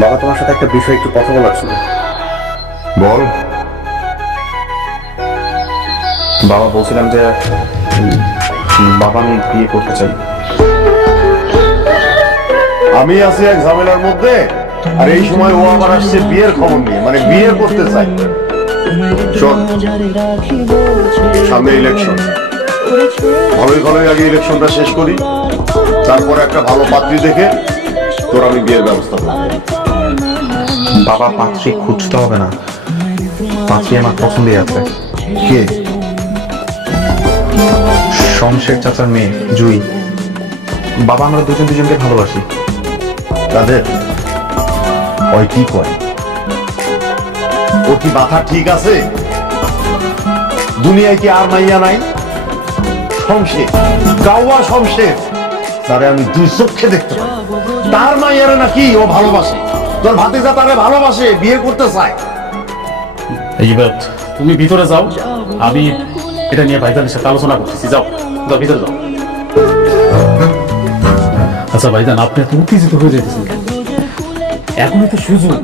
বাবা, তোমার সাথে একটা বিষয় একটু কথা বলার ছিল। বল। বাবা, বলছিলাম যে বাবা, আমি বিয়ে করতে চাই। আমি আছি এক ঝামেলার মধ্যে, আর এই সময় ও আবার আসছে বিয়ের খবর নিয়ে, মানে বিয়ে করতে চাই। শোন, সামনে ইলেকশন, ভালোই ভালোই আগে ইলেকশনটা শেষ করি, তারপর একটা ভালো পাত্রী দেখে তোর আমি বিয়ের ব্যবস্থা করব। বাবা, পাত্রী খুঁজতে হবে না, পাত্রী আমার পছন্দই আছে। কে? শমশের চাচার মেয়ে জুই। বাবা, আমরা দুজন দুজনকে ভালোবাসি। তাদের ওই কি কয়? ও কি মাথা ঠিক আছে? দুনিয়ায় কি আর মাইয়া নাই? শমশের, গাওয়া শমশের, তারে আমি দুই চোখে দেখতে পাই। তার মাইয়ারে নাকি ও ভালোবাসে, তোর ভাতিজা তারে ভালোবাসে, বিয়ে করতে চায়। তুমি ভিতরে যাও, আমি এটা নিয়ে ভাইজানের সাথে আলোচনা করতেছি। যাও যাও, ভিতরে যাও। আচ্ছা ভাইজান, আপনি এত উত্তেজিত হয়ে যেতেছেন কেন? এখনই তো সুযোগ।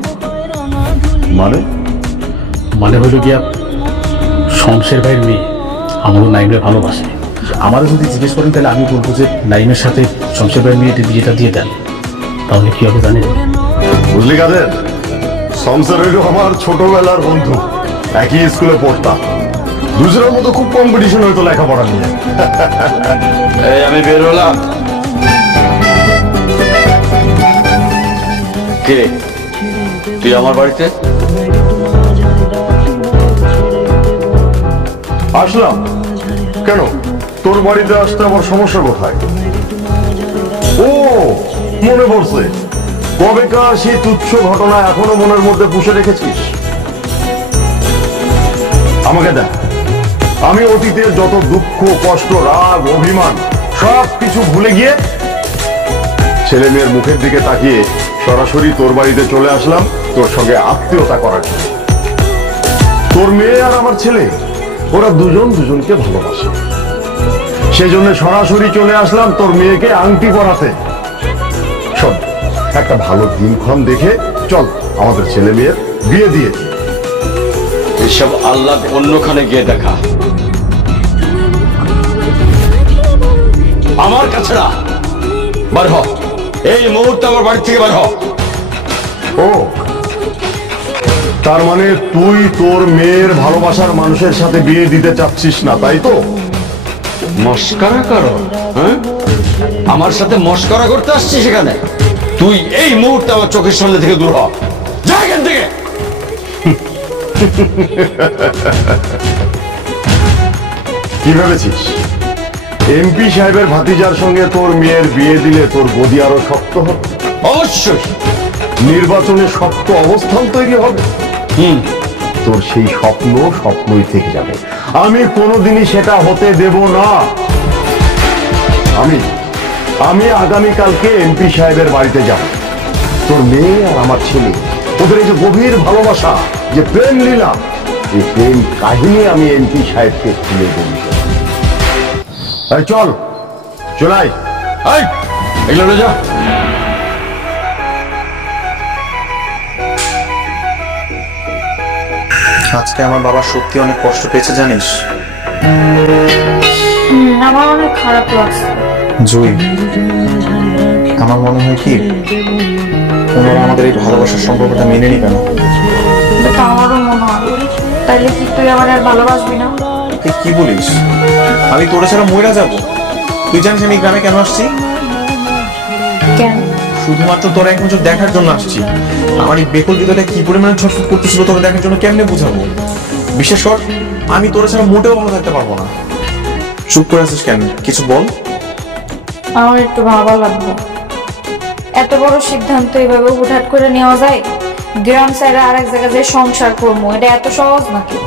মানে হইল গিয়া, শমশের ভাইয়ের মেয়ে আমারও নাইমরে ভালোবাসে। আমারও যদি জিজ্ঞেস করেন তাহলে আমি বলবো যে নাইমের সাথে শমশের ভাইয়ের মেয়েটি বিয়েটা দিয়ে দেন। তাহলে কি হবে জানেন? বুঝলি কাদের? শমশের হইল আমার ছোটবেলার বন্ধু, একই স্কুলে পড়তাম। দুজনের মতো খুব কম্পিটিশন হইতো লেখাপড়া নিয়ে। আমি বের হলাম। কে তুই আমার বাড়িতে? আসলাম কেন? তোর বাড়িতে আসতে আমার সমস্যা কোথায়? ও, মনে পড়ছে। কবেকার সেই তুচ্ছ ঘটনা এখনো মনের মধ্যে পুষে রেখেছিস? আমাকে দেখ, আমি অতীতের যত দুঃখ, কষ্ট, রাগ, অভিমান সব কিছু ভুলে গিয়ে ছেলে মেয়ের মুখের দিকে তাকিয়ে সরাসরি তোর বাড়িতে চলে আসলাম, তোর সঙ্গে আত্মীয়তা করার জন্য। তোর মেয়ে আর আমার ছেলে, ওরা দুজন দুজনকে ভালোবাসে, সেই জন্য সরাসরি চলে আসলাম তোর মেয়েকে আংটি পরাতে। শোন, একটা ভালো দিনক্ষণ দেখে চল আমাদের ছেলে মেয়ের বিয়ে দিয়ে দিই। এসব আল্লাহ অন্যখানে গিয়ে দেখা, আমার কাছে না। বার হ, এই মুহূর্তে আমার বাড়ি থেকে বার হ। ও, তার মানে তুই তোর মেয়ের ভালোবাসার মানুষের সাথে বিয়ে দিতে চাচ্ছিস না, তাই তো? মস্করা করো? হ্যাঁ, আমার সাথে মস্করা করতে আসছিস সেখানে? তুই এই মুহূর্তে আমার চোখের সামনে থেকে দূর হ, যা এখান থেকে। কি ভেবেছিস এমপি সাহেবের ভাতিজার সঙ্গে তোর মেয়ের বিয়ে দিলে তোর গদি আরো শক্ত হবে? অবশ্যই নির্বাচনে শক্ত অবস্থান তৈরি হবে। তোর সেই স্বপ্ন স্বপ্নই থেকে যাবে, আমি কোনোদিনই সেটা হতে দেব না। আমি আগামীকালকে এমপি সাহেবের বাড়িতে যাব। তোর মেয়ে আর আমার ছেলে, ওদের এই যে গভীর ভালোবাসা, যে প্রেম লীলা, এই প্রেম কাহিনী আমি এমপি সাহেবকে খুলে বলি। চল, চলাই এগুলো যা। আজকে আমার বাবা সত্যি অনেক কষ্ট পেয়েছে, জানিস? আমার অনেক খারাপ লাগছে। জুই, আমার মনে হয় কি ওনারা আমাদের এই ভালোবাসার সম্পর্কটা মেনে নিবে না। এটা আমারও মনে হয়। তাইলে কি তুই আমার আর ভালোবাসবি না? তুই কি বলিস? আমি তোরা ছাড়া মইরা যাব? তুই জানিস আমি গ্রামে কেন আসছি? কেন? শুধুমাত্র তোরা এক নজর দেখার জন্য আসছি। আমার এই বেকল হৃদয়টা কি পরিমাণে ছটফট করতেছিল তোরা দেখার জন্য, কেমনে বুঝাবো? বিশেষ কর, আমি তোরা ছাড়া মোটেও ভালো থাকতে পারবো না। চুপ করে আছিস কেন? কিছু বল। আমার একটু ভাবা লাগবে। এত বড় সিদ্ধান্ত এভাবে হুটহাট করে নেওয়া যায়? গ্রাম সাইডে আর এক জায়গায় যে সংসার করবো, এটা এত সহজ নাকি?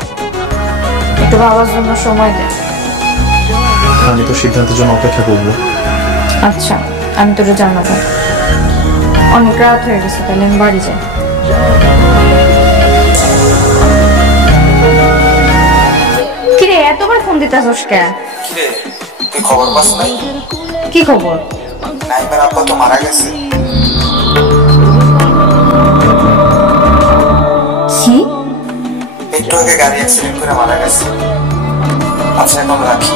একটু ভাবার জন্য সময় দে। আমি তো সিদ্ধান্তের জন্য অপেক্ষা করবো। আচ্ছা, আমি তোরে জানাবো। অনেক রাত হয়ে গেছে, তাহলে আমি বাড়ি যাই। কিরে, এতবার ফোন দিতেছস কে? কিরে, তুই খবর পাস নাই? কি খবর? নাইমের আব্বা তো মারা গেছে। গাড়ি অ্যাক্সিডেন্ট করে মারা গেছে। আচ্ছা এখন রাখি।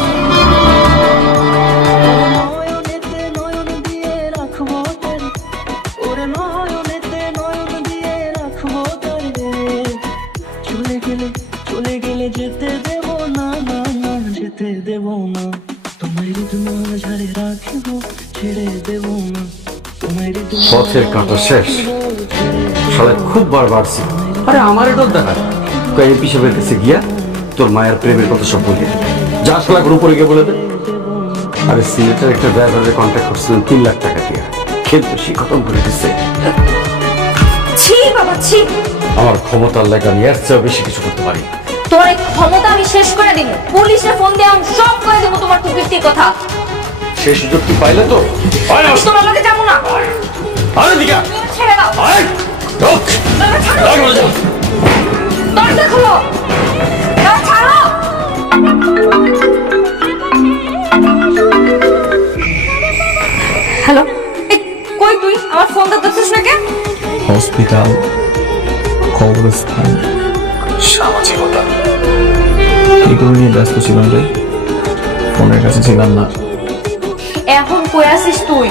পথের কাঁটা শেষ, শালা খুব বার বাড়ছি। আরে আমার ডর দেখায় কয়ে পিসবের কাছে গিয়া তোর মায়ের প্রেমের কথা সব বলি যা শালা উপরে গিয়ে বলে দে। আরে সিলেটের একটা ড্রাইভারের কন্ট্যাক্ট করছিলেন 3 লাখ টাকা দিয়ে, খেলতো সে খতম করে দিচ্ছে। ছি বাবা ছি, আমার ক্ষমতার লেগে আমি এর চেয়েও বেশি কিছু করতে পারি। তোমার এই ক্ষমতা আমি শেষ করে দিব, পুলিশে ফোন দিয়ে আমি সব করে দেবো তোমার কুকীর্তির কথা। সেই সুযোগ তুই পাইলে তো আমি তোমার লগে যাবো না। আরে দিকা ছেড়ে দাও। আয় ঢোক বাবা ছাড়ো। লাগো যাও। দরজা খোলো। বাবা ছাড়ো। হ্যালো, কই তুই? আমার ফোন ধরতেছিস না কেন? হসপিটাল, কবরস্থান, সামাজিকতা এগুলো নিয়ে ব্যস্ত ছিলাম রে, ফোনের কাছে ছিলাম না। এখন কই আছিস তুই?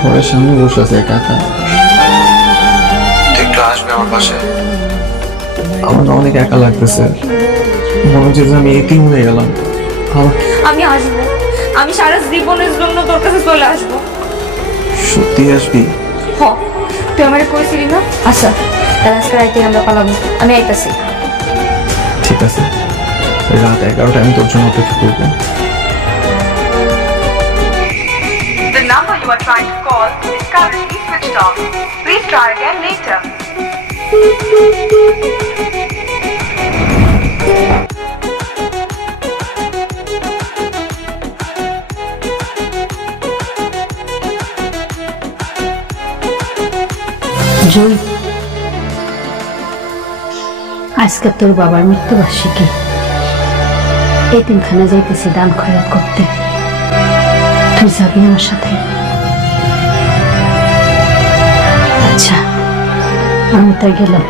ঘরের সামনে বসে আছে একা একা। একটু আসবে আমার পাশে? আমার না অনেক একা লাগতেছে, মনে হচ্ছে যে আমি এতিম হয়ে গেলাম। আমি আসবো, আমি সারা জীবনের জন্য তোর কাছে চলে আসবো। সত্যি আসবি? হ, তুই আমারে কইছিলি না? আচ্ছা তাহলে আজকে রাইতে আমরা পালাবো, আমি আইতাছি। ঠিক আছে, রাত 11টায় আমি তোর জন্য অপেক্ষা করবো। The number you are trying to call is currently switched off. Please try again later. জয়, আজকে তোর বাবার মৃত্যুবার্ষিকী, এতিমখানা যাইতেছি দান খয়রাত করতে, তুই যাবি আমার সাথে? আচ্ছা আমি তাই গেলাম।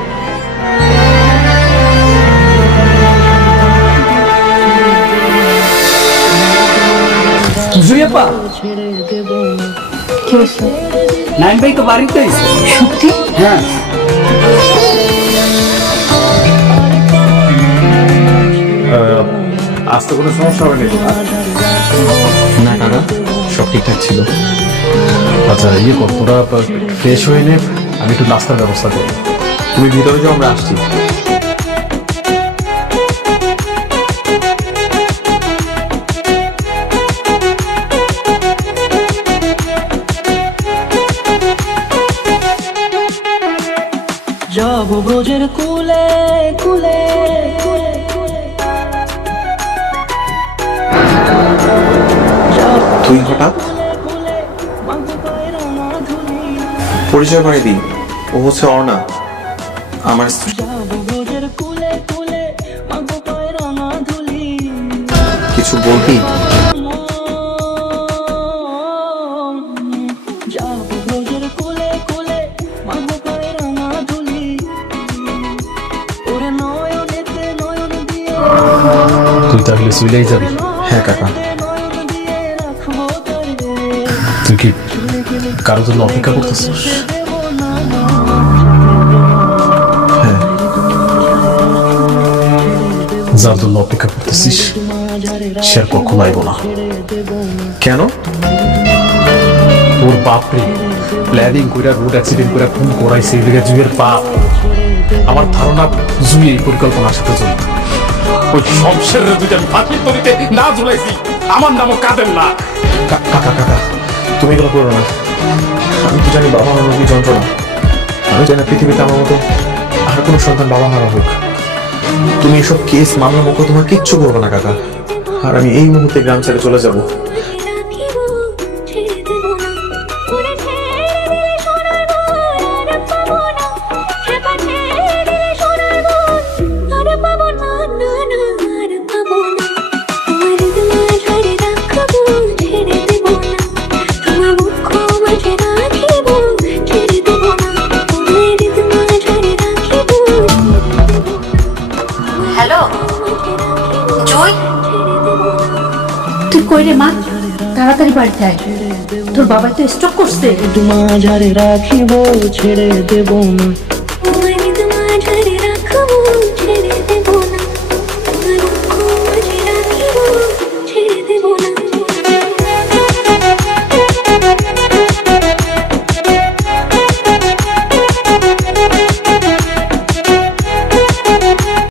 জুয়েপা, কি হয়েছে? নাইম ভাই তো বাড়িতে এসে। সত্যি? হ্যাঁ, আজ তো কোনো সমস্যা হয়নি না কাকা, সব ঠিকঠাক ছিল। আচ্ছা ইয়ে কর, তোরা ফ্রেশ হয়ে নে, আমি একটু নাস্তার ব্যবস্থা করি। তুমি ভিতরে যাও, আমরা আসছি। যাব ব্রজের কুলে কুলে, তুই হঠাৎ পরিচয় করে দিই, ও হচ্ছে অর্ণা, আমার স্ত্রী। ব্রজের কুলে কুলে মাগো পায় রাঙা ধুলি। কিছু বলবি? যাব ব্রজের কুলে কুলে মাগো পায় রাঙা ধুলি। ওরে নয়নেতে নয়ন দিয়ে, তুই তাহলে চলেই যাবি? হ্যাঁ কাকা। নয়ন দিয়ে রাখবো তারে। তুই কি কারোর জন্য অপেক্ষা করতেছিস? হ্যাঁ, যার জন্য অপেক্ষা করতেছিস সে আর কখনো আইব না। কেন? তোর বাপরে প্ল্যানিং করে রোড অ্যাক্সিডেন্ট করে খুন করাইছে, এদিকে জুয়ের বাপ। আমার ধারণা জুই এই পরিকল্পনার সাথে জড়িত। ওই শমশেরের যদি আমি ফাঁকির তরিতে না ঝুলাইছি, আমার নামও কাঁদেন না। কাকা কাকা, তুমি এগুলো করো না। আমি তো জানি বাবা হারানোর কি যন্ত্রণা। আমি জানি না পৃথিবীতে আমার মতো আর কোনো সন্তান বাবা হারা হোক। তুমি এসব কেস মামলা মোকদ্দমা কিচ্ছু করবে না কাকা। আর আমি এই মুহূর্তে গ্রাম ছেড়ে চলে যাব। তুই কই রে মা? তাড়াতাড়ি বাড়িতে আয়, তোর বাবা তো স্ট্রোক করছে। মাঝারে রাখিব ছেড়ে দেব না